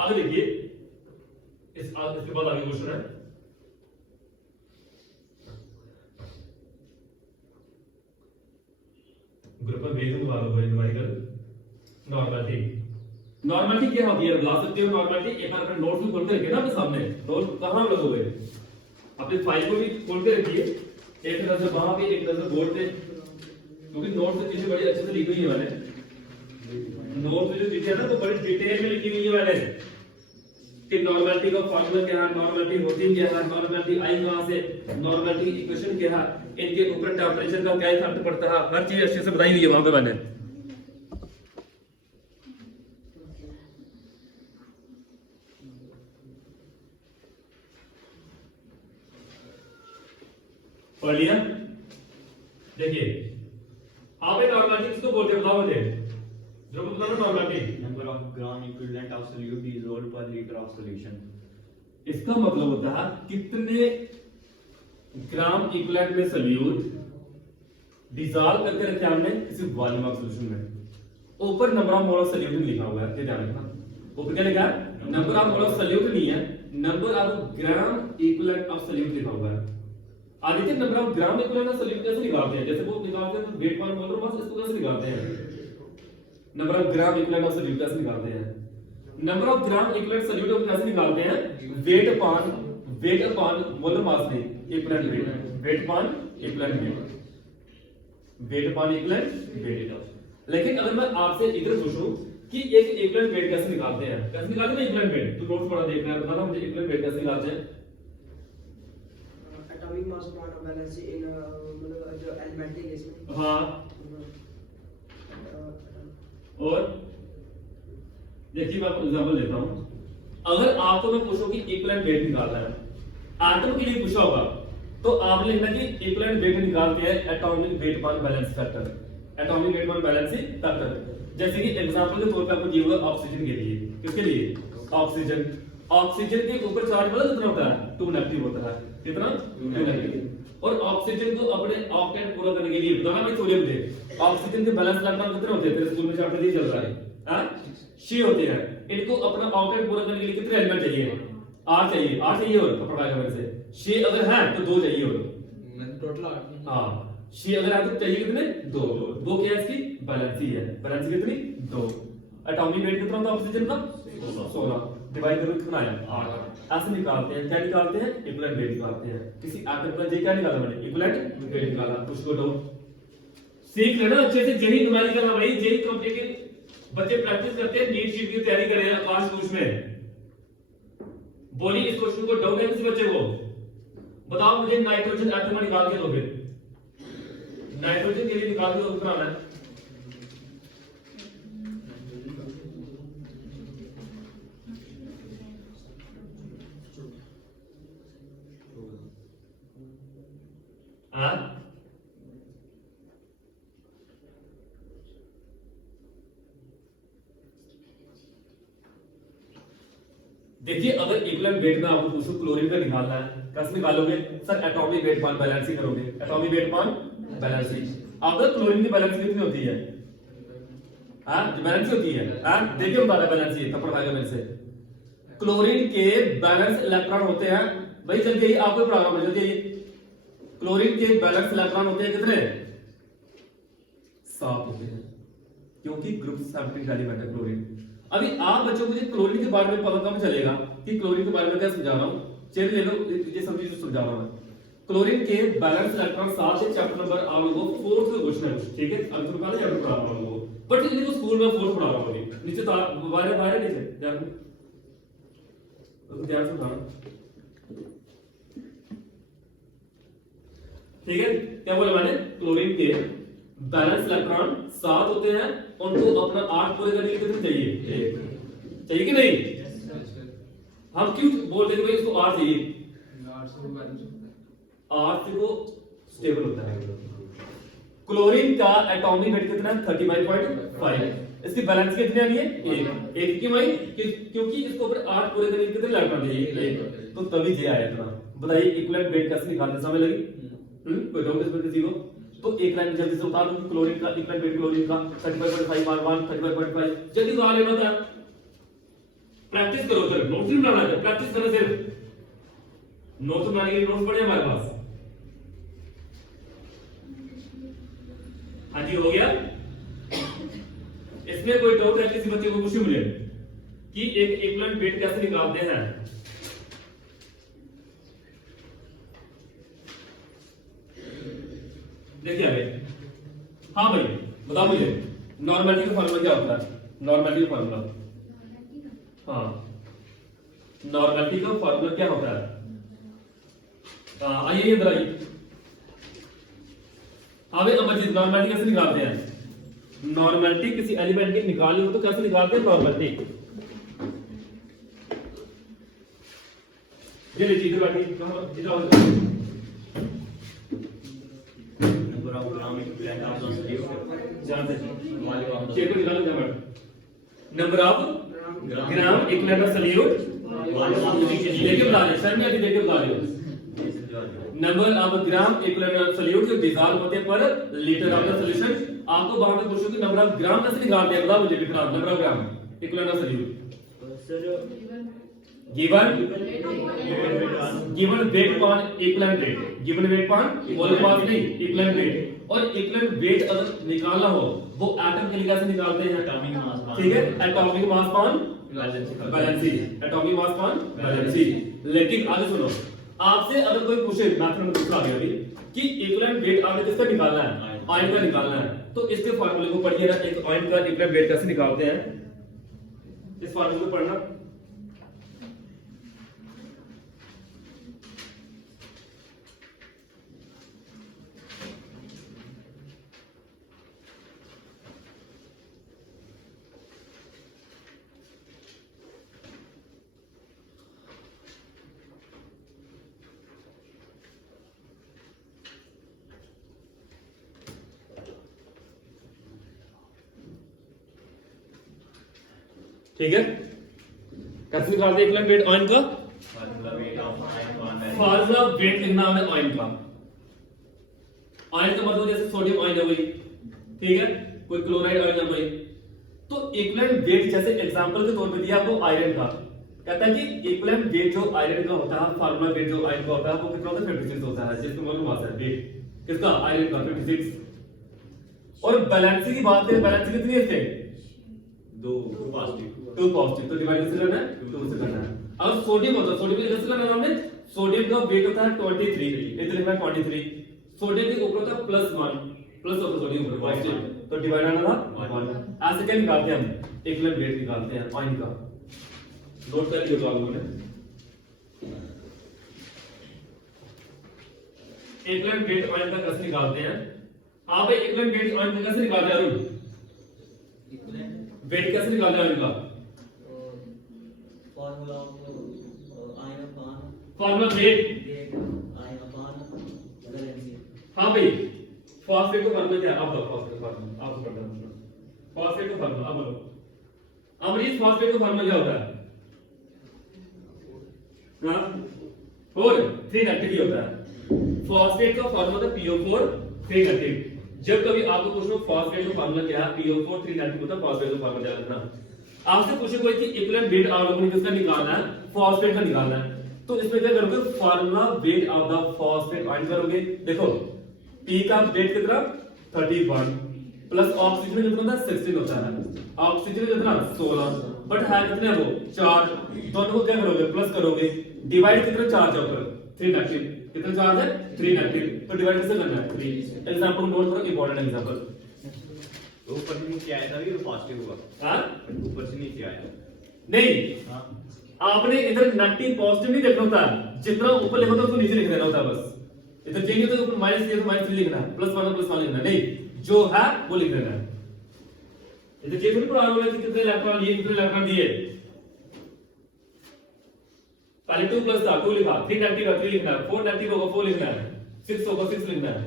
आगे देखिए इसके बाद आगे क्वेश्चन है ग्रुप में भेज दूंगा आपको न्यूमेरिकल नॉर्मलिटी क्या होती है बता सकते हो नॉर्मलिटी एक बार अपने नोट्स में खोल के रखिए ना अपने सामने नोट कहां लगोगे अपने फाइल को भी खोल के रखिए एक नजर वहां पे एक नजर बोर्ड पे क्योंकि नोट से चीजें बड़ी अच्छे से लिखी हुई है मैंने नोट में जो चीजें है ना तो बड़ी डिटेल में लिखी हुई है मैंने कि नॉर्मलिटी का फार्मूला क्या है नॉर्मलिटी होती क्या है नॉर्मलिटी आई कहां से नॉर्मलिटी इक्वेशन क्या है इनके ऊपर टेंपरेचर का क्या इफेक्ट पड़ता है हर चीज अच्छे से बताई हुई है वहां पे मैंने पढ़ लिया। देखिए आप एक नॉर्मलिटी किसको बोलते हैं बताओ मुझे, जो को बताना normality. Number of gram equivalent of solute dissolved पर लीटर ऑफ सॉल्यूशन। इसका मतलब होता है कितने ग्राम इक्विवेलेंट में सोल्यूट डिसॉल्व करके रखे हमने किसी वॉल्यूम ऑफ सॉल्यूशन में। ऊपर number of mole of solute लिखा हुआ है, ये ध्यान रखना। ऊपर क्या लिखा है? Number of mole of solute नहीं है, number of gram equivalent of solute लिखा हुआ है। Aditya number of gram equivalent of solute कैसे निकालते हैं? जैसे वो निकालते हैं तो वेट पर मोलर मास, इसको कैसे निकालते हैं? Number of gram equivalent of solute कैसे निकालते हैं? Number of gram equivalent solute को कैसे निकालते हैं? वेट अपॉन मोलर मास नहीं, equivalent weight, weight upon equivalent weight, weight upon equivalent weight. लेकिन अगर मैं आपसे इधर पूछूं कि एक इक्विवेलेंट वेट कैसे निकालते हैं, कैसे निकालते हैं इक्विवेलेंट वेट? तो नोट्स पढ़ा देखना है, बताना मुझे इक्विवेलेंट वेट कैसे निकालते हैं। atomic mass upon a balance in मतलब जो elementary केस में। हाँ, और देखिए मैं आपको एग्जांपल देता हूं। अगर आपको मैं पूछूं कि इक्विवेलेंट वेट निकालना है, एटम के लिए पूछा होगा तो आपने लिखना कि इक्विवेलेंट वेट निकालते हैं atomic weight upon balance factor, atomic weight upon balance factor. जैसे कि एग्जांपल के तौर पे आपको दिया हुआ ऑक्सीजन के लिए, किसके लिए? ऑक्सीजन। ऑक्सीजन के ऊपर चार्ज मतलब कितना होता है? 2 नेगेटिव होता है। कितना? 2 नेगेटिव। और ऑक्सीजन को अपने ऑक्टेट पूरा करने के लिए बताना भाई सोडियम थे, ऑक्सीजन के बैलेंस इलेक्ट्रॉन कितने होते हैं? तेरे स्कूल में चैप्टर ही चल रहा है, हां 6 होते हैं। इनको अपना ऑक्टेट पूरा करने के लिए कितने एलिमेंट चाहिए? 8 चाहिए, 8 चाहिए और पढ़ाएगा मेरे से 6 अगर है तो 2 चाहिए और मैं टोटल 8। हां 6 अगर है तो चाहिए कितने? 2। वो क्या है इसकी? बैलेंस ही है। बैलेंस कितनी? 2। एटॉमिक वेट कितना होता है ऑक्सीजन का? 16 डिवाइड करो कितना आया? 8। ऐसे निकालते हैं। क्या निकालते हैं? इक्विवेलेंट वेट निकालते हैं। किसी एटम का जे क्या निकाला मैंने? इक्विवेलेंट वेट निकाला। कुछ को डाउट सीख लेना अच्छे से। जेई न्यूमेरिकल है भाई, जेई कॉम्पिटिटिव बच्चे प्रैक्टिस करते हैं, नीट शीट की तैयारी कर रहे हैं आकाश कोश में। बोली इस क्वेश्चन को डाउट है किसी बच्चे को? बताओ मुझे नाइट्रोजन एटम में निकाल के दो, फिर नाइट्रोजन के लिए निकाल के दो, कितना आना है? हाँ देखिए अगर इक्विवेलेंट वेट में आपको पूछूं क्लोरीन का निकालना है, कैसे निकालोगे? सर एटॉमिक वेट पान बैलेंस ही करोगे, एटॉमिक वेट पान बैलेंस ही। अगर क्लोरीन की बैलेंस कितनी होती है? हां जो बैलेंस होती है, हां देखिए बता रहा बैलेंस ही थप्पड़ खाएगा मेरे से। क्लोरीन के बैलेंस इलेक्ट्रॉन होते हैं भाई, जल्दी आइए आपको पढ़ाऊंगा मैं, जल्दी आइए। क्लोरीन के बैलेंस इलेक्ट्रॉन होते हैं कितने? 7 होते हैं, क्योंकि ग्रुप सैंपलिंग एलिमेंट है क्लोरीन। अभी आप बच्चों को क्लोरीन के बारे में पता कब चलेगा कि क्लोरीन के बारे में क्या समझा रहा हूं? चलिए ले लो ये समझिए जो समझा रहा हूं मैं। क्लोरीन के बैलेंस इलेक्ट्रॉन 7 से चैप्टर नंबर आप लोगों को 4 से क्वेश्चन है, ठीक है? अब तो पहले चैप्टर पढ़ा रहा हूं लोगों को, बट इनको स्कूल में 4 पढ़ा रहा हूं अभी। नीचे तो बाहर नीचे ध्यान तो ध्यान से पढ़ाना, ठीक है? क्या बोला मैंने? क्लोरीन के बैलेंस इलेक्ट्रॉन 7 होते हैं, उनको अपना 8 पूरे करने के लिए कितने चाहिए? 1 चाहिए कि नहीं? हम क्यों बोलते हैं भाई इसको 8 चाहिए? 8 से बैलेंस होता है, 8 से वो स्टेबल होता है। क्लोरीन का एटॉमिक वेट कितना है? 35.5। इसकी बैलेंस कितनी आनी है? 1 क्यों भाई? क्योंकि इसको ऊपर 8 पूरे करने के लिए कितने इलेक्ट्रॉन चाहिए? 1। तो तभी जे आया इतना। बताइए इक्विवेलेंट वेट कैसे निकालने समय लगी? कोई डाउट इस पर किसी को? तो एक लाइन जल्दी से उतार दो क्लोरीन का इक्विवेलेंट वेट, क्लोरीन का 35.5 बार 1 35.5 जल्दी उतार लेना था। प्रैक्टिस करो सर, नोट्स नहीं बनाना है, प्रैक्टिस करना सिर्फ। नोट्स बनाने के लिए नोट्स पड़े हमारे पास। हाँ जी हो गया? इसमें कोई डाउट है किसी बच्चे को? पूछिए मुझे कि एक इक्विवेलेंट वेट कैसे निकालते हैं? देखिए आगे। हाँ भाई बताओ मुझे नॉर्मलिटी का फार्मूला क्या होता है? नॉर्मलिटी का फार्मूला, हाँ नॉर्मलिटी का फार्मूला क्या होता है? आइए इधर आइए। हाँ भाई अमरजीत नॉर्मलिटी कैसे निकालते हैं? नॉर्मलिटी किसी एलिमेंट की निकालनी हो तो कैसे निकालते हैं नॉर्मलिटी? ये लीजिए इधर बैठिए, इधर of gram equivalent of the solute. ध्यान से Volume of the चेक को निकालो जमा number of gram equivalent of solute देखिए बता रहे सर मैं अभी देखिए बता रहे हो number of gram equivalent of solute जो डिसॉल्व होते हैं पर लीटर ऑफ द सॉल्यूशन आपको वहां पे पूछो कि नंबर ऑफ ग्राम कैसे निकालते हैं बताओ मुझे Vikrant number of gram equivalent of solute given weight upon equivalent weight given weight upon मोल मास नहीं इक्विवेलेंट वेट और इक्विवेलेंट वेट अगर निकालना हो वो एटम के लिए कैसे निकालते हैं atomic mass. ठीक है atomic mass upon valency atomic mass upon valency लेकिन आगे सुनो आपसे अगर कोई पूछे मैथड में दूसरा आ गया अभी कि इक्विवेलेंट वेट आपने किसका निकालना है आयन का निकालना है तो इसके फार्मूले को पढ़िए ना एक आयन का इक्विवेलेंट वेट कैसे निकालते हैं इस फार्मूले को पढ़ना ठीक है कैसे निकालते हैं इक्विवेलेंट वेट आयन का Formula weight of ion upon value. Formula wait लिखना है आयन का आयन का मतलब जैसे सोडियम आयन है वही ठीक है कोई क्लोराइड आयन है वही तो इक्विवेलेंट वेट जैसे एग्जांपल के तौर पे दिया आपको आयरन का कहता है कि इक्विवेलेंट वेट जो आयरन का होता है फार्मूला वेट जो आयन का होता है वो कितना होता है 56 होता है जिसको मालूम है वेट किसका आयरन का 56 और बैलेंसी की बात करें बैलेंसी कितनी है इसके दो positive. टू पॉजिटिव तो डिवाइड कैसे करना है 2 से करना है अब सोडियम होता है सोडियम कैसे करना है हमने सोडियम का वेट होता है 23 इधर लिखना है 23 सोडियम के ऊपर होता है +1 प्लस होता है सोडियम ऊपर पॉजिटिव तो डिवाइड आना था 1 ऐसे क्या निकालते हैं हम इक्विवेलेंट वेट निकालते हैं आयन का नोट कर लियो तो आप लोगों ने इक्विवेलेंट वेट आयन का कैसे निकालते हैं आप इक्विवेलेंट वेट आयन का कैसे निकालते हैं अरुण वेट कैसे निकालते हैं इनका formula of ion upon formula wait weight ion upon valency. हाँ भाई फॉस्फेट का फार्मूला क्या है आप बताओ फॉस्फेट का फार्मूला आपको पता है फॉस्फेट का फार्मूला आप बोलो अमरीश फॉस्फेट का फार्मूला क्या होता है हाँ 4 3 नेगेटिव होता है फॉस्फेट का फार्मूला होता है PO4 3 नेगेटिव जब कभी आपको पूछो फॉस्फेट का फार्मूला क्या है PO4 3 नेगेटिव होता है फॉस्फेट का फार्मूला क्या रखना आपसे पूछे कोई कि इक्विवेलेंट वेट आप लोगों ने किसका निकालना है फॉस्फेट का निकालना है तो इसमें क्या करोगे formula weight of the phosphate find करोगे देखो P का वेट कितना 31 प्लस ऑक्सीजन कितना होता है 16 होता है ऑक्सीजन कितना 16 बट है कितने वो 4 दोनों को क्या करोगे प्लस करोगे डिवाइड कितना चार्ज है ऊपर 3 नेगेटिव कितना चार्ज है 3 नेगेटिव तो डिवाइड कैसे करना है 3 एग्जांपल नोट करो इंपॉर्टेंट एग्जांपल तो ऊपर से नीचे आया था भी तो पॉजिटिव हुआ हां ऊपर से नीचे आया नहीं हाँ आपने इधर नेगेटिव पॉजिटिव नहीं देखना होता जितना ऊपर लिखा होता है उसको नीचे लिख देना होता है बस इधर चाहिए तो ऊपर -3 लिखना है +1 लिखना नहीं जो है वो लिख देना है इधर चाहिए तो पढ़ा होगा कि कितने इलेक्ट्रॉन लिए कितने इलेक्ट्रॉन दिए पहले 2 प्लस था 2 लिखा 3 नेगेटिव 3 लिखना है 4 नेगेटिव होगा 4 लिखना है 6 होगा 6 लिखना है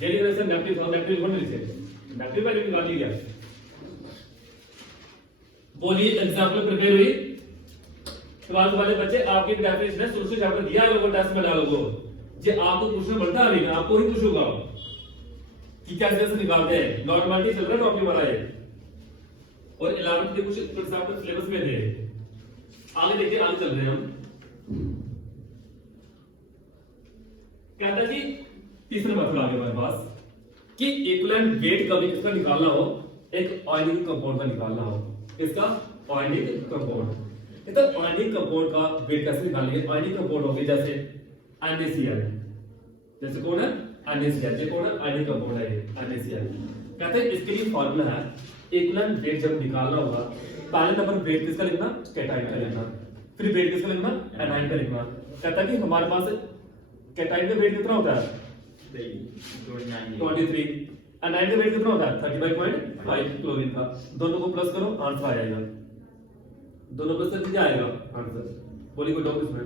जेडी में से नेगेटिव था नेगेटिव कौन लिखे नेगेटिव वैल्यू निकाल लिया बोलिए एग्जांपल प्रिपेयर हुई क्लास वाले बच्चे आपकी डेफिनेशन है सोल्यूशन चैप्टर दिया है लोगों टेस्ट में डालोगे जे आपको पूछना पड़ता है अभी मैं आपको ही पूछूंगा कि कैसे कैसे निकालते हैं नॉर्मलिटी चल रहा है टॉपिक वाला ये और 11th के कुछ एग्जांपल सिलेबस में दे आगे देखिए आगे चल रहे हैं हम कहता जी तीसरा मेथड आ गया हमारे पास कि इक्विवेलेंट वेट का भी किसका निकालना हो एक आयनिक कंपाउंड का निकालना हो इसका आयनिक कंपाउंड तो आयनिक कंपाउंड का वेट कैसे निकालेंगे आयनिक कंपाउंड हो गए जैसे NaCl जैसे कौन है NaCl ये कौन है आयनिक कंपाउंड है ये NaCl कहते हैं इसके लिए फार्मूला है इक्विवेलेंट वेट जब निकालना होगा पहले नंबर वेट किसका लिखना कैटाइन का लिखना फिर वेट किसका लिखना एनाइन का लिखना कहता है कि हमारे पास कैटाइन का वेट कितना होता है 23 एनाइन का वेट कितना होता है 35.5 क्लोरीन का दोनों को प्लस करो आंसर आ जाएगा दोनों प्लस करके क्या आएगा आंसर बोलिए कोई डाउट इसमें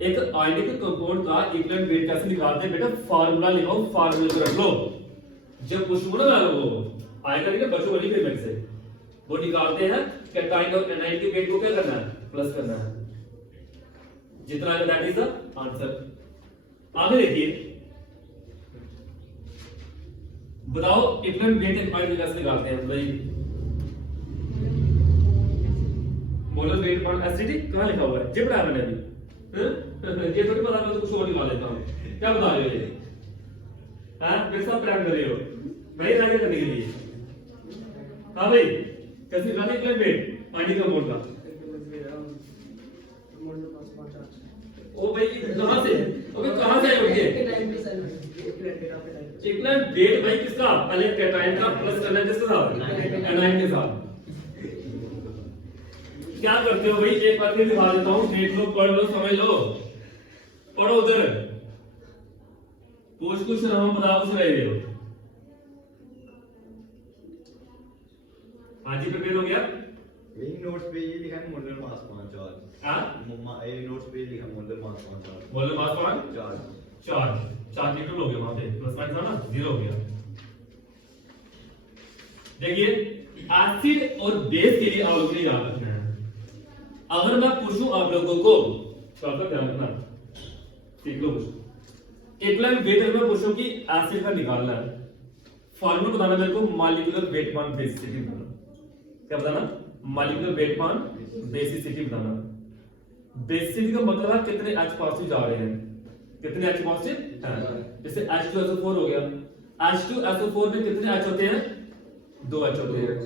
एक आयनिक कंपाउंड का इक्विवेलेंट वेट कैसे निकालते हैं बेटा? फार्मूला लिखाओ, फार्मूला को रख लो। जब पूछूंगा ना वो आएगा नहीं ना, बच्चों वाली पेमेंट से वो निकालते हैं कैटाइन और एनाइन के वेट को क्या करना है? प्लस करना है। जितना आएगा दैट इज द आंसर। आगे देखिए, बताओ इक्विवेलेंट वेट एंड कैसे निकालते हैं भाई? मोलर वेट अपॉन एसिडिटी कहां लिखा हुआ है? ये पढ़ा मैंने अभी। ये थोड़ी पता, मैं तो कुछ और निकाल लेता हूं। क्या बता रहे हो ये? हां, मेरे साथ प्रैंक कर रहे हो भाई, आगे करने के लिए। हां भाई, कैसे निकालते हैं इक्विवेलेंट वेट आयनिक कंपाउंड का? ओ भाई कहां से? ओके कहां से आए उनके? इक्विवेलेंट वेट भाई किसका? पहले कैटाइन का प्लस करना है किसके साथ? एनाइन के साथ। क्या करते हो भाई? एक बार फिर दिखा देता हूं, देख लो, पढ़ लो, समझ लो। पढ़ो उधर, पूछ कुछ ना हम बता कुछ रहे हो। हाँ जी, प्रिपेयर हो गया? यही नोट्स पे ये लिखा है मोलर मास 5 चार्ज। हाँ, ये नोट्स पे लिखा है मोलर मास 5 चार्ज। बोलो पास पॉइंट चार्ज 4 न्यूटन हो गया, वहां पे प्लस माइनस था ना, 0 हो गया। देखिए, एसिड और बेस के लिए आप लोगों ने याद रखना है। अगर मैं पूछूं आप लोगों को, तो आपका ध्यान रखना, सीख लो कुछ। इक्विवेलेंट वेट अगर मैं पूछूं कि एसिड का निकालना है, फार्मूला बताना मेरे को, मॉलिक्यूलर वेट अपॉन बेसिसिटी बताना। क्या बताना? मॉलिक्यूलर वेट अपॉन बेसिसिटी बताना। बेसिसिटी का मतलब है कितने H पॉजिटिव जा रहे हैं, कितने H पॉजिटिव हैं। जैसे H2SO4 हो गया, H2SO4 में कितने H होते हैं? 2 H होते हैं।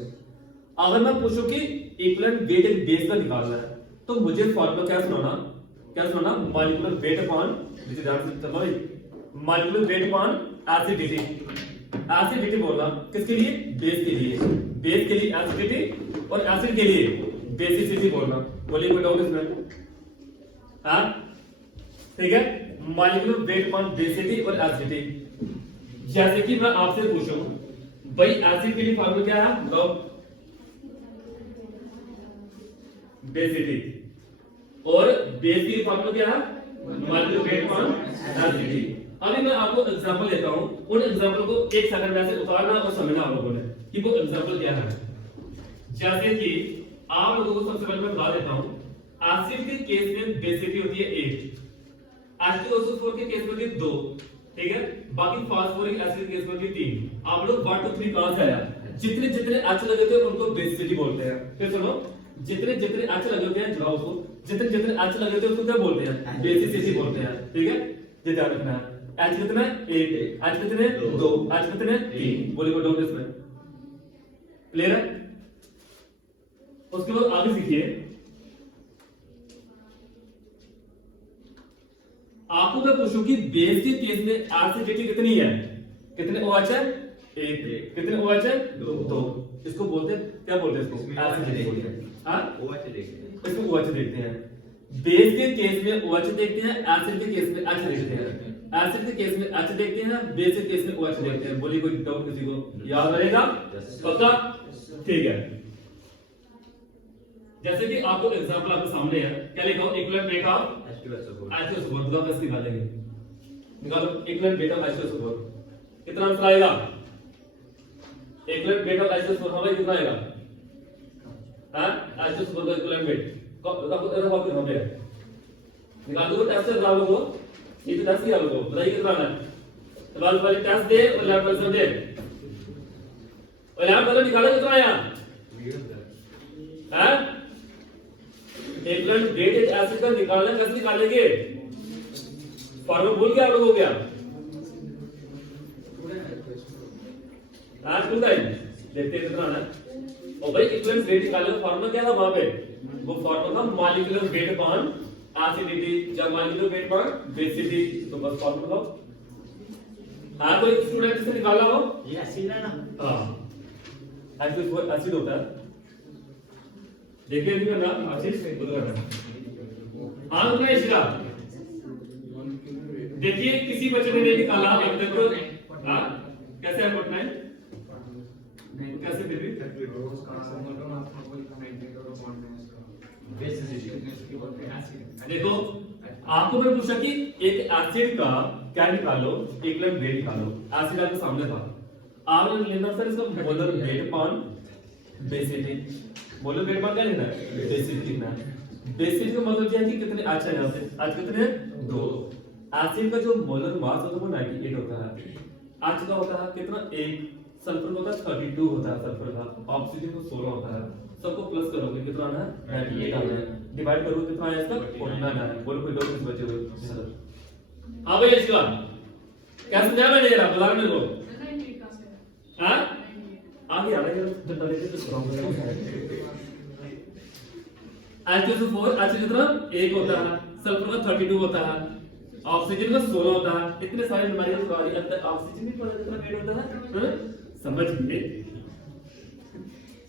अगर मैं पूछूं कि इक्विवेलेंट वेट एक बेस का निकालना है, तो मुझे फार्मूला क्या सुनाना? Molecular weight upon, molecular weight upon acidity. Acidity बोलना किसके लिए? बेस के लिए। बेस के लिए एसिडिटी और एसिड के लिए बेसिसिटी बोलना। बोलिए कोई डाउट इसमें? हाँ, ठीक है। मॉलिक्यूलर वेट अपॉन बेसिसिटी और एसिडिटी। जैसे कि मैं आपसे पूछूं भाई, एसिड के लिए फार्मूला क्या है? बताओ। बेसिसिटी। और बेस के लिए फार्मूला क्या है? Molecular weight upon acidity. अभी मैं आपको एग्जांपल देता हूं, उन एग्जांपल को एक सेकंड में से उतारना और समझना आप लोगों ने कि वो एग्जांपल क्या है। जैसे कि आप लोगों को सबसे पहले मैं बता देता हूं, एसिड के केस में बेसिसिटी होती है 8, H2SO4 के केस में होती है 2, ठीक है। बाकी फास्फोरिक एसिड के केस में होती है 3। आप लोग 1 2 3 कहां से आया? जितने जितने H लगे होते हैं उनको बेसिसिटी बोलते हैं। फिर सुनो, जितने जितने H लगे होते हैं, जवाब उसको, जितने जितने H लगे होते हैं उसको क्या बोलते हैं? बेसिसिटी बोलते हैं, ठीक है। ये ध्यान रखना है। H कितने? 1, H कितने? 2, H कितने? 3। बोलिए कोई डाउट इसमें? क्लियर है? उसके बाद आगे सीखिए। आपको मैं पूछूं कि बेस के केस में एसिडिटी कितनी है? कितने OH है? 1। कितने OH है? 2। इसको बोलते हैं क्या बोलते हैं? इसको एसिडिटी बोलते हैं। हाँ, OH देखते हैं। इसको OH देखते हैं। बेस के केस में OH देखते हैं, एसिड के केस में H देखते हैं। एसिड के केस में H देखते हैं, बेस के केस में OH देखते हैं। बोलिए कोई डाउट किसी को? याद रहेगा? पक्का? ठीक है। जैसे कि आपको एग्जांपल आपके सामने है, क्या लिखा हो? Equivalent weight of H2SO4। बताओ कैसे निकालेंगे? निकालो इक्विवेलेंट वेट ऑफ H2SO4। कितना आंसर आएगा? इक्विवेलेंट वेट ऑफ H2SO4 हमें कितना आएगा? हां, H2SO4 का इक्विवेलेंट वेट कब यहाँ पे निकाल दो। टेस्ट से बता दो, ये तो टेस्ट किया लोगों, बताइए कितना आना है? सवाल वाले टेस्ट दे और लैब वाले दे, और लैब वाले निकालो कितना आया? हैं? इक्विवेलेंट वेट एसिड का निकालना कैसे निकालेंगे? फॉर्मूला भूल गया आप लोगों? हो गया आज खुलता है, देखते हैं कितना आना है। और भाई इक्विवेलेंट वेट निकालने का फॉर्मूला क्या था वहां पे? वो फॉर्मूला था मॉलिक्यूलर वेट अपॉन एसिडिटी या मॉलिक्यूलर वेट अपॉन बेसिसिटी। तो बस फॉर्मूला हां, कोई स्टूडेंट से निकाला हो? ये एसिड है ना? हां, एसिड होता है। देखिए नहीं करना आशीष बोल रहा है। हां उमेश का देखिए किसी बच्चे ने नहीं निकाला अब तक। हां, कैसे है पढ़ना है? कैसे फिर भी देखो आपको मैंने पूछा कि एक एसिड का क्या निकालो, इक्विलिब्रियम वेट निकालो। एसिड आपके सामने था, आपने लेना सर इसका molar weight upon basicity. Molar weight upon क्या लेना है, बेसिटी लिखना है। बेसिटी का मतलब क्या है कि कितने एच है, यहाँ से एच कितने हैं, 2। एसिड का जो मोलर मास होता है वो 98 होता है। एच का होता है कितना, 1। सल्फर का होता है 32 होता है सल्फर का। ऑक्सीजन को 16 होता है। सबको प्लस करोगे कितना आना है, 98 आना है। डिवाइड करोगे कितना आया इसका, 49 आना है। बोलो कोई डॉक्यूमेंट्स बचे हुए। हाँ भैया इसके बाद क्या समझाया मैंने जरा बता मेरे को। हाँ आगे आ रहा है डंडा लेके तो स्ट्रांग हो जाएगा। H2SO4 H कितना 1 होता है, सल्फर का 32 होता है, ऑक्सीजन का 16 होता है। इतने सारे बीमारियों के बाद अंदर ऑक्सीजन भी पता कितना वेट होता है, समझ गए।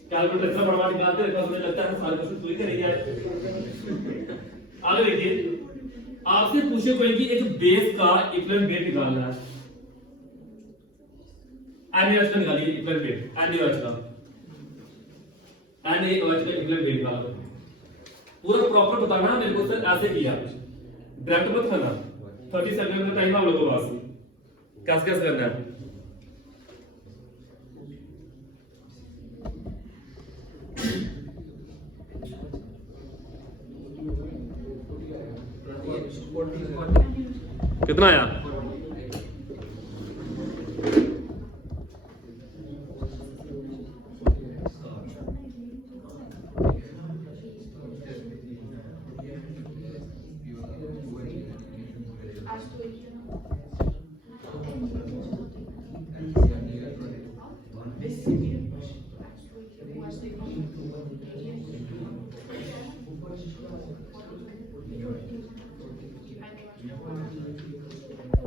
कैलकुलेटर इतना बड़ा निकालते रहता है, मुझे लगता है सारे क्वेश्चन पूरे करेंगे यार। आगे देखिए, आपसे पूछे कोई कि एक बेस का इक्विलिब्रियम वेट निकालना है। NaOH का निकालिए इक्विलिब्रियम वेट, NaOH का इक्विलिब्रियम वेट निकालो। पूरा प्रॉपर बताना मेरे को सर, ऐसे किया डायरेक्ट मत करना। 30 सेकंड का टाइम आप लोगों के पास, कैसे कैसे करना है। कितना आया